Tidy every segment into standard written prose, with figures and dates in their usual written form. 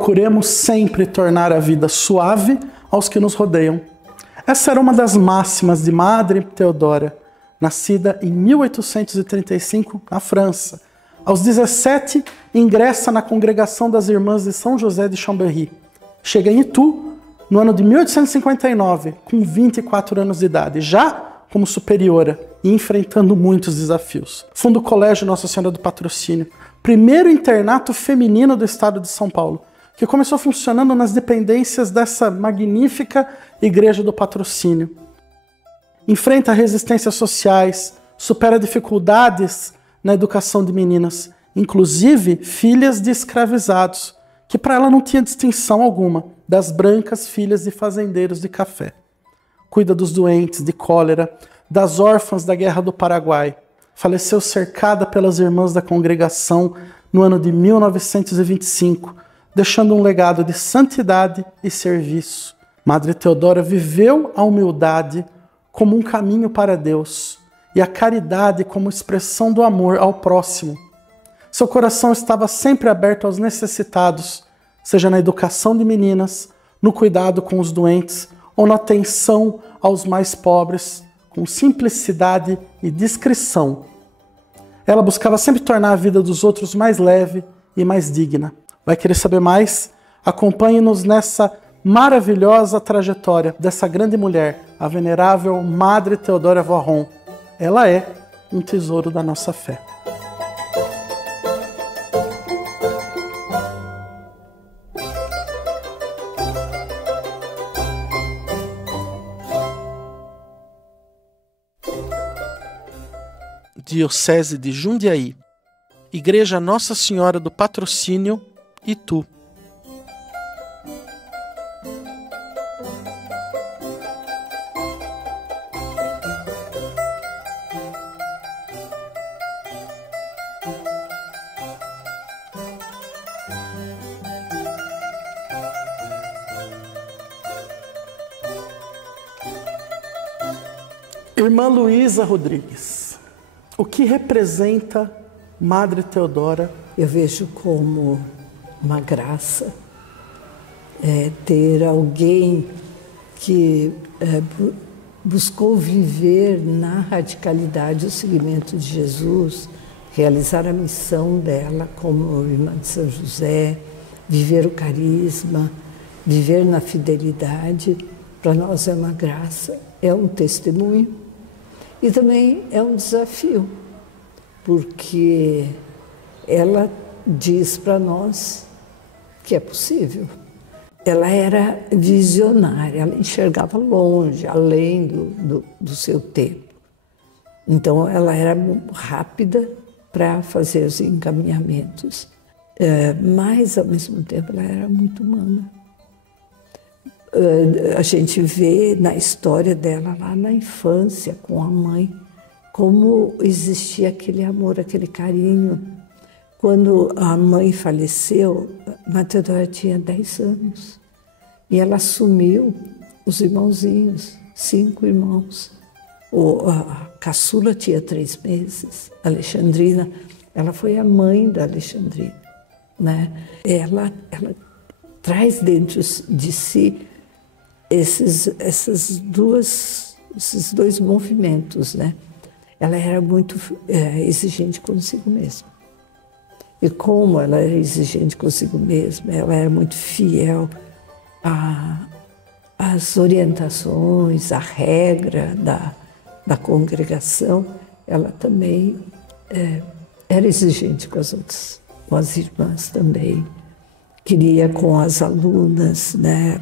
Procuremos sempre tornar a vida suave aos que nos rodeiam. Essa era uma das máximas de Madre Teodora, nascida em 1835 na França. Aos 17, ingressa na congregação das Irmãs de São José de Chambéry. Chega em Itu no ano de 1859, com 24 anos de idade, já como superiora e enfrentando muitos desafios. Funda o Colégio Nossa Senhora do Patrocínio, primeiro internato feminino do estado de São Paulo, que começou funcionando nas dependências dessa magnífica Igreja do Patrocínio. Enfrenta resistências sociais, supera dificuldades na educação de meninas, inclusive filhas de escravizados, que para ela não tinha distinção alguma das brancas filhas de fazendeiros de café. Cuida dos doentes de cólera, das órfãs da Guerra do Paraguai. Faleceu cercada pelas irmãs da congregação no ano de 1925, deixando um legado de santidade e serviço. Madre Teodora viveu a humildade como um caminho para Deus e a caridade como expressão do amor ao próximo. Seu coração estava sempre aberto aos necessitados, seja na educação de meninas, no cuidado com os doentes ou na atenção aos mais pobres, com simplicidade e discrição. Ela buscava sempre tornar a vida dos outros mais leve e mais digna. Vai querer saber mais? Acompanhe-nos nessa maravilhosa trajetória dessa grande mulher, a venerável Madre Teodora Varron. Ela é um tesouro da nossa fé. Diocese de Jundiaí, Igreja Nossa Senhora do Patrocínio, Itu. Irmã Luísa Rodrigues, o que representa Madre Teodora? Eu vejo como uma graça ter alguém que buscou viver na radicalidade o seguimento de Jesus, realizar a missão dela como irmã de São José, viver o carisma, viver na fidelidade. Para nós é uma graça, é um testemunho e também é um desafio, porque ela diz para nós que é possível. Ela era visionária, ela enxergava longe, além do seu tempo. Então, ela era rápida para fazer os encaminhamentos, mas, ao mesmo tempo, ela era muito humana. A gente vê na história dela, lá na infância, com a mãe, como existia aquele amor, aquele carinho. Quando a mãe faleceu, Madre Teodora tinha 10 anos e ela assumiu os irmãozinhos, 5 irmãos. A caçula tinha 3 meses, a Alexandrina, ela foi a mãe da Alexandrina, né? Ela traz dentro de si esses dois movimentos, né? Ela era muito exigente consigo mesma. E como ela era exigente consigo mesma, ela era muito fiel às orientações, à regra da congregação, ela também era exigente com as outras, com as irmãs também. Queria com as alunas, né?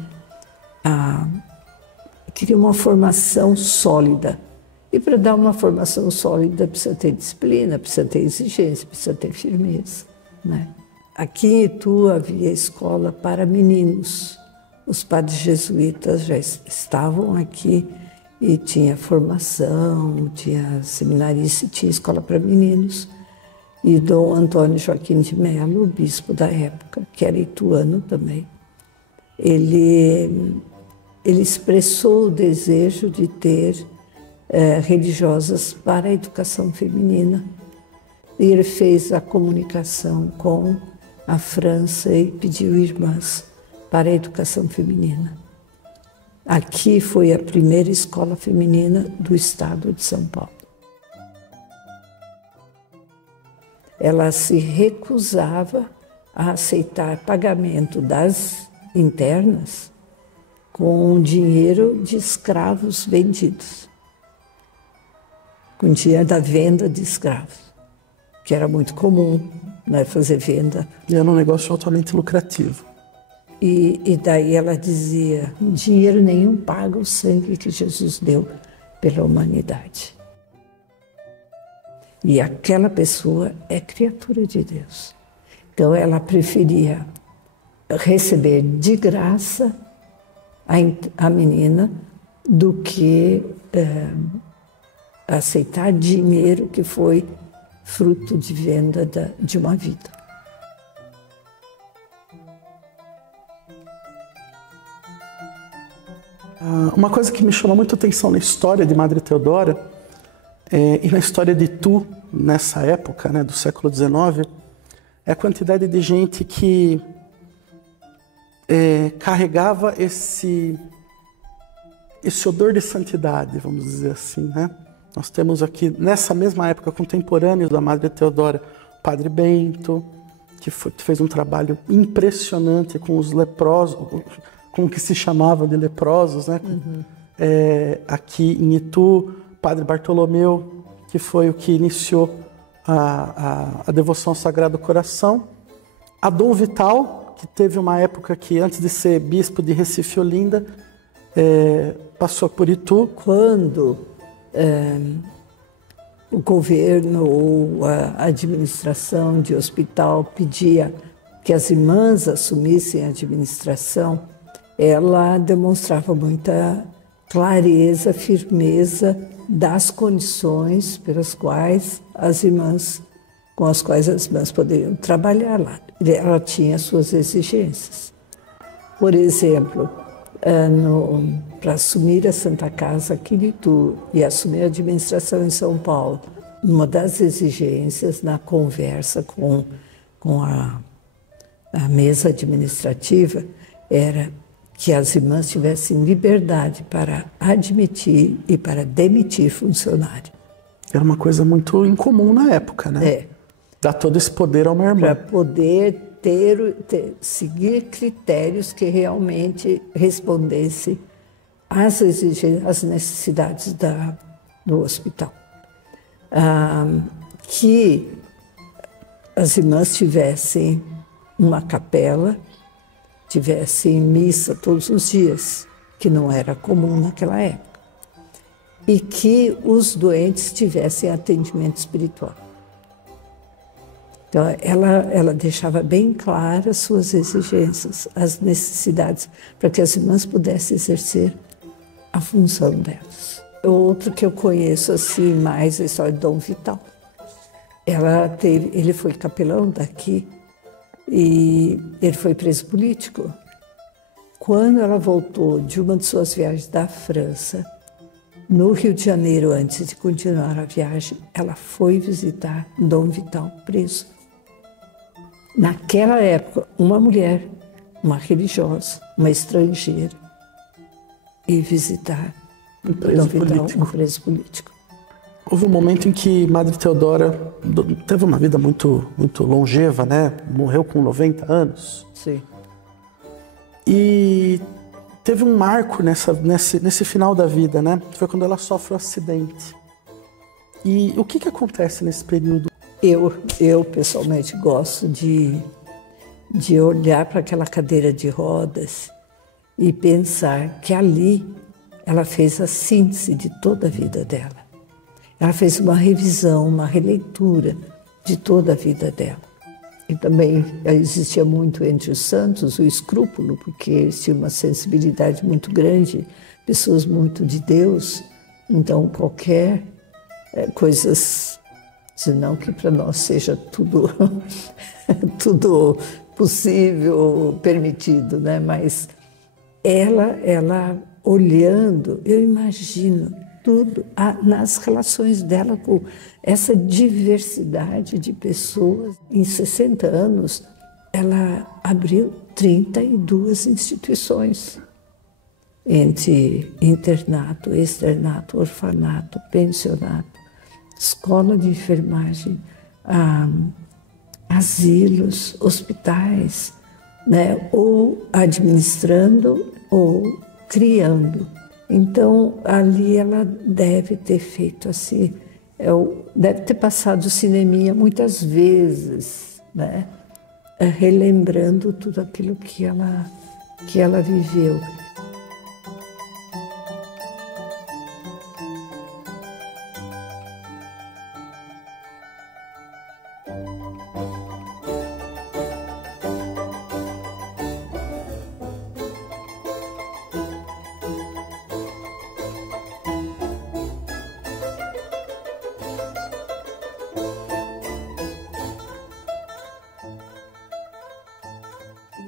Queria uma formação sólida. E para dar uma formação sólida precisa ter disciplina, precisa ter exigência, precisa ter firmeza, né? Aqui em Itu havia escola para meninos. Os padres jesuítas já estavam aqui e tinha formação, tinha seminarista, tinha escola para meninos. E Dom Antônio Joaquim de Mello, o bispo da época, que era ituano também, ele expressou o desejo de ter religiosas para a educação feminina. E ele fez a comunicação com à França e pediu irmãs para a educação feminina. Aqui foi a primeira escola feminina do estado de São Paulo. Ela se recusava a aceitar pagamento das internas com dinheiro de escravos vendidos, com dinheiro da venda de escravos, que era muito comum, né, fazer venda. E era um negócio altamente lucrativo. E daí ela dizia, dinheiro nenhum paga o sangue que Jesus deu pela humanidade. E aquela pessoa é criatura de Deus. Então ela preferia receber de graça a menina do que aceitar dinheiro que foi fruto de venda de uma vida. Uma coisa que me chamou muito atenção na história de Madre Teodora e na história de Itu, nessa época, né, do século XIX, é a quantidade de gente que carregava esse odor de santidade, vamos dizer assim, né? Nós temos aqui, nessa mesma época, contemporâneos da Madre Teodora, o Padre Bento, que fez um trabalho impressionante com os leprosos, com o que se chamava de leprosos, né? Uhum. Aqui em Itu, Padre Bartolomeu, que foi o que iniciou a devoção ao Sagrado Coração. A Dom Vital, que teve uma época que, antes de ser bispo de Recife e Olinda, passou por Itu. Quando o governo ou a administração de hospital pedia que as irmãs assumissem a administração, ela demonstrava muita clareza, firmeza das condições pelas quais com as quais as irmãs poderiam trabalhar lá. Ela tinha suas exigências. Por exemplo, para assumir a Santa Casa aqui em Itu e assumir a administração em São Paulo, uma das exigências na conversa com a mesa administrativa era que as irmãs tivessem liberdade para admitir e para demitir funcionário. Era uma coisa muito incomum na época, né? Dar todo esse poder a uma irmã. Para poder seguir critérios que realmente respondessem às exigências, às necessidades do hospital. Que as irmãs tivessem uma capela, tivessem missa todos os dias, que não era comum naquela época, e que os doentes tivessem atendimento espiritual. Então, ela deixava bem claras suas exigências, as necessidades, para que as irmãs pudessem exercer a função delas. Outro que eu conheço assim mais é a história de Dom Vital. Ele foi capelão daqui e ele foi preso político. Quando ela voltou de uma de suas viagens da França, no Rio de Janeiro, antes de continuar a viagem, ela foi visitar Dom Vital preso. Naquela época, uma mulher, uma religiosa, uma estrangeira, ir visitar Dom Vital, um preso político. Houve um momento em que Madre Teodora teve uma vida muito, muito longeva, né? Morreu com 90 anos. Sim. E teve um marco nesse final da vida, né? Foi quando ela sofre um acidente. E o que acontece nesse período? Eu pessoalmente gosto de olhar para aquela cadeira de rodas e pensar que ali ela fez a síntese de toda a vida dela. Ela fez uma revisão, uma releitura de toda a vida dela. E também existia muito entre os santos o escrúpulo, porque eles tinham uma sensibilidade muito grande, pessoas muito de Deus. Então, qualquer coisas, senão que para nós seja tudo, tudo possível, permitido, né? Mas ela olhando, eu imagino tudo nas relações dela com essa diversidade de pessoas. Em 60 anos, ela abriu 32 instituições, entre internato, externato, orfanato, pensionato, escola de enfermagem, asilos, hospitais, né? Ou administrando ou criando. Então, ali ela deve ter feito assim, deve ter passado o cineminha muitas vezes, né? Relembrando tudo aquilo que ela viveu.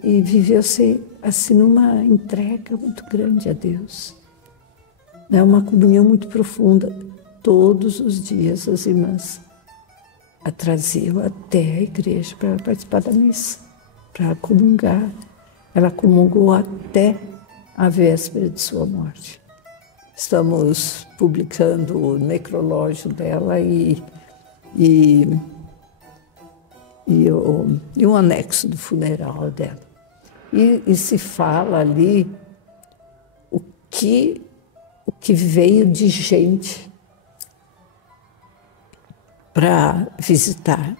E viveu-se assim numa entrega muito grande a Deus. É uma comunhão muito profunda. Todos os dias as irmãs a traziam até a igreja para participar da missa, para comungar. Ela comungou até a véspera de sua morte. Estamos publicando o necrológio dela e um anexo do funeral dela. E se fala ali o que veio de gente para visitar,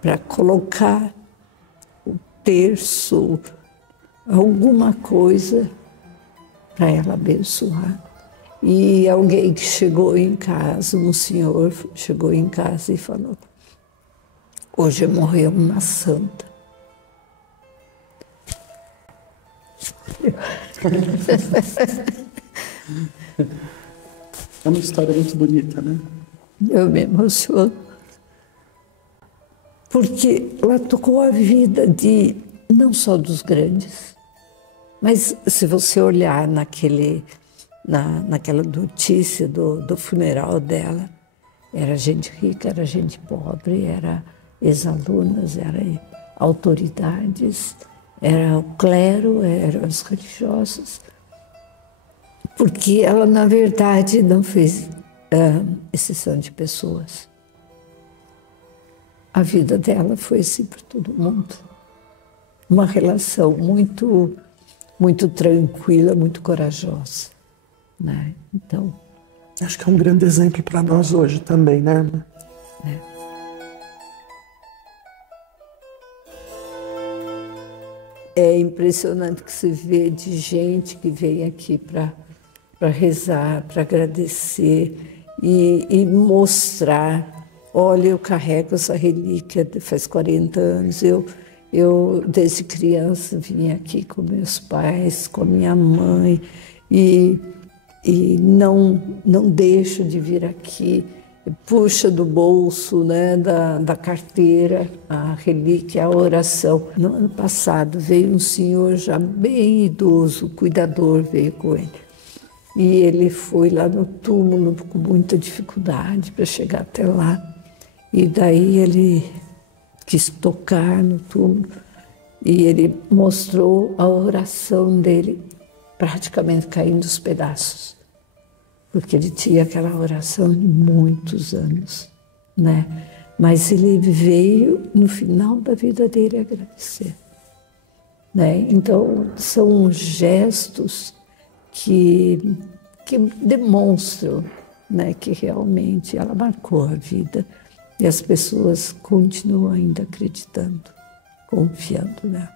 para colocar o terço, alguma coisa para ela abençoar. E alguém que chegou em casa, um senhor chegou em casa e falou: hoje morreu uma santa. É uma história muito bonita, né? Eu me emociono. Porque ela tocou a vida de não só dos grandes, mas se você olhar naquela notícia do funeral dela, era gente rica, era gente pobre, era ex-alunas, era autoridades, era o clero, eram os religiosos, porque ela, na verdade, não fez exceção de pessoas. A vida dela foi assim para todo mundo. Uma relação muito, muito tranquila, muito corajosa, né? Então, acho que é um grande exemplo para nós hoje também, né, irmã? É impressionante que se vê de gente que vem aqui para rezar, para agradecer e mostrar. Olha, eu carrego essa relíquia faz 40 anos. Eu desde criança, vim aqui com meus pais, com a minha mãe, e não deixo de vir aqui. Puxa do bolso, né, da carteira, a relíquia, a oração. No ano passado veio um senhor já bem idoso, cuidador, veio com ele. E ele foi lá no túmulo com muita dificuldade para chegar até lá. E daí ele quis tocar no túmulo e ele mostrou a oração dele praticamente caindo aos pedaços. Porque ele tinha aquela oração de muitos anos, né? Mas ele veio no final da vida dele agradecer, né? Então, são gestos que demonstram, né, que realmente ela marcou a vida e as pessoas continuam ainda acreditando, confiando nela.